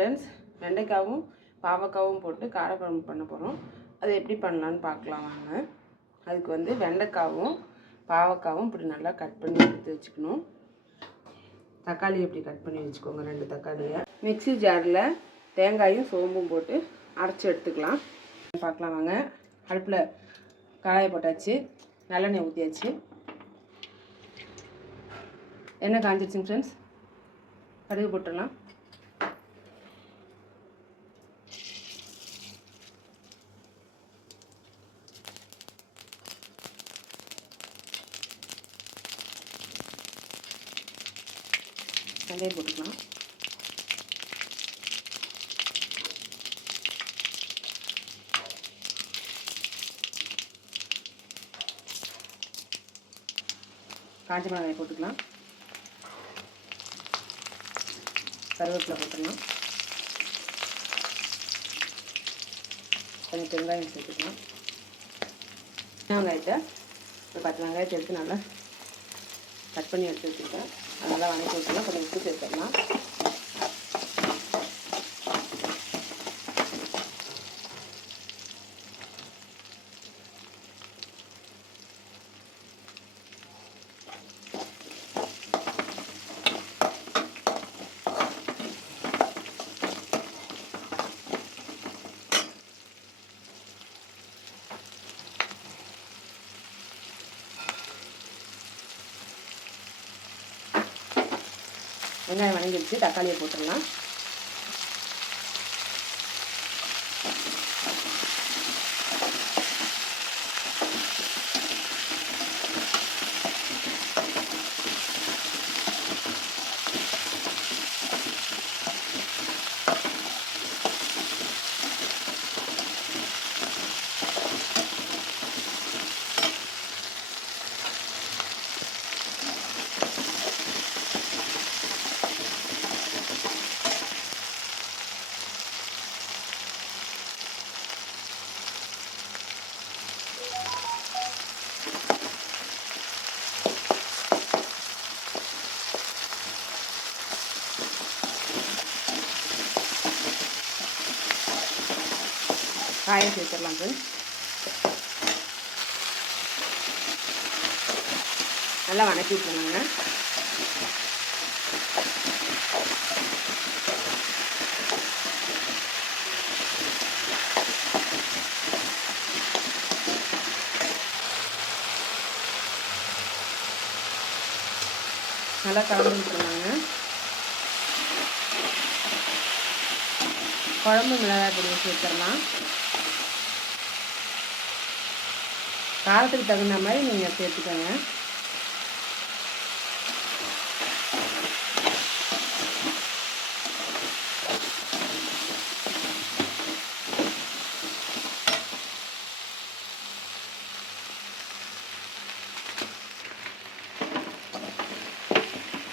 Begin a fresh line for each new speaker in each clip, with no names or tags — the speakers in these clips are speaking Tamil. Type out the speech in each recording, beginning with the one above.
ஃப்ரெண்ட்ஸ் வெண்டைக்காவும் பாவக்காவும் போட்டு காரக்குழம்பு பண்ண போகிறோம் அது எப்படி பண்ணலான்னு பார்க்கலாம் வாங்க. அதுக்கு வந்து வெண்டைக்காவும் பாவக்காவும் இப்படி நல்லா கட் பண்ணி எடுத்து வச்சுக்கணும். தக்காளி இப்படி கட் பண்ணி வச்சுக்கோங்க ரெண்டு தக்காளியை. மிக்ஸி ஜாரில் தேங்காயும் சோம்பும் போட்டு அரைச்சி எடுத்துக்கலாம். பார்க்கலாம் வாங்க. அடுப்பில் கடாயை போட்டாச்சு. நல்லெண்ணெய் ஊற்றியாச்சு எண்ணெய் காஞ்சிருச்சுங்க ஃப்ரெண்ட்ஸ் கடுகு போட்டுடலாம். வெங்காயம் போட்டுக்கலாம். காஞ்ச மிளகாய் போட்டுக்கலாம். கருவேப்பிலை போட்டுக்கலாம். கொஞ்சம் வெங்காயம் சேர்த்துக்கலாம் வெங்காயத்தை ஒரு பத்து வெங்காயத்தை எடுத்து நல்லா கட் பண்ணி எடுத்து வச்சுருக்கேன். நல்லா வணக்கி விட்டுலாம் கொஞ்சம் உப்பு சேர்த்துடலாம் வெங்காயம் வணங்கிடுச்சு தக்காளியை போட்டுடலாம். காயை சேர்த்துடலாம் ஃப்ரெண்ட்ஸ் நல்லா வணக்கி விட்டுருங்க. நல்லா கலந்து விட்டுருந்தாங்க குழம்பு மிளகாய் பொடி சேர்த்துடலாம் காரத்துக்கு தகுந்த மாதிரி நீங்கள் சேர்த்துக்கோங்க.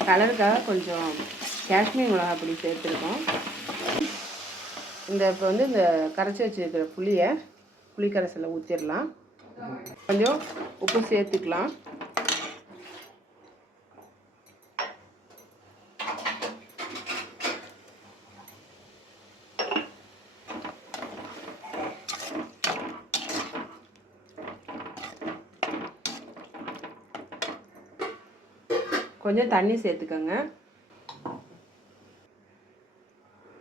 கலருக்காக கொஞ்சம் காஷ்மீர் மிளகா பொடி சேர்த்துருக்கோம். இந்த இப்போ வந்து இந்த கரைச்சி வச்சுருக்கிற புளியை புளிக்கரைசலை ஊற்றிடலாம் கொஞ்சம் உப்பு சேர்த்துக்கலாம். கொஞ்சம் தண்ணி சேர்த்துக்கோங்க.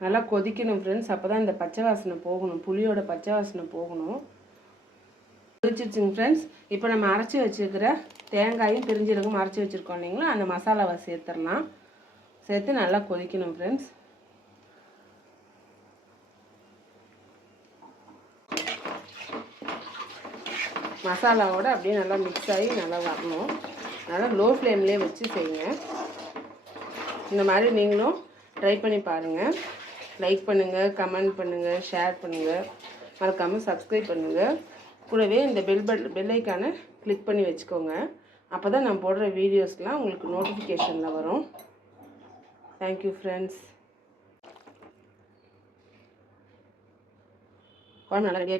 நல்லா கொதிக்கணும் ஃப்ரெண்ட்ஸ் அப்போ தான் இந்த பச்சை வாசனை போகணும். புளியோட பச்சை வாசனை போகணும். பிரிச்சிருச்சுங்க ஃப்ரெண்ட்ஸ் இப்போ நம்ம அரைச்சி வச்சுருக்கிற தேங்காயும் பிரிஞ்சிருக்கும் அரைச்சி வச்சுருக்கோம் இல்லைங்களா? அந்த மசாலாவை சேர்த்துடலாம். சேர்த்து நல்லா கொதிக்கணும் ஃப்ரெண்ட்ஸ் மசாலாவோட அப்படியே நல்லா மிக்ஸ் ஆகி நல்லா வரணும். நல்லா லோ ஃப்ளேம்லேயே வச்சு செய்யுங்க. இந்த மாதிரி நீங்களும் ட்ரை பண்ணி பாருங்கள் லைக் பண்ணுங்கள் கமெண்ட் பண்ணுங்கள் ஷேர் பண்ணுங்கள் மறக்காமல் சப்ஸ்கிரைப் பண்ணுங்கள் கூடவே இந்த பெல் பட் பெல் கிளிக் பண்ணி வச்சுக்கோங்க. அப்போ தான் நான் போடுற வீடியோஸ்லாம் உங்களுக்கு நோட்டிஃபிகேஷனில் வரும். தேங்க்யூ ஃப்ரெண்ட்ஸ் குழம்பு நல்லா ரெடி